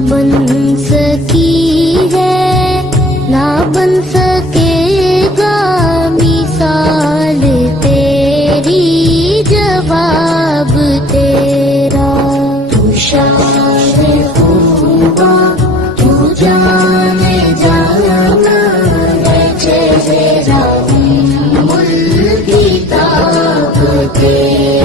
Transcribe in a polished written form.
बन सकी है ना बन सकेगा मिसाल तेरी, जवाब तेरा। तू शान खूबा तू जाने जाना है, चेहरा उम्मुल किताब तेरा।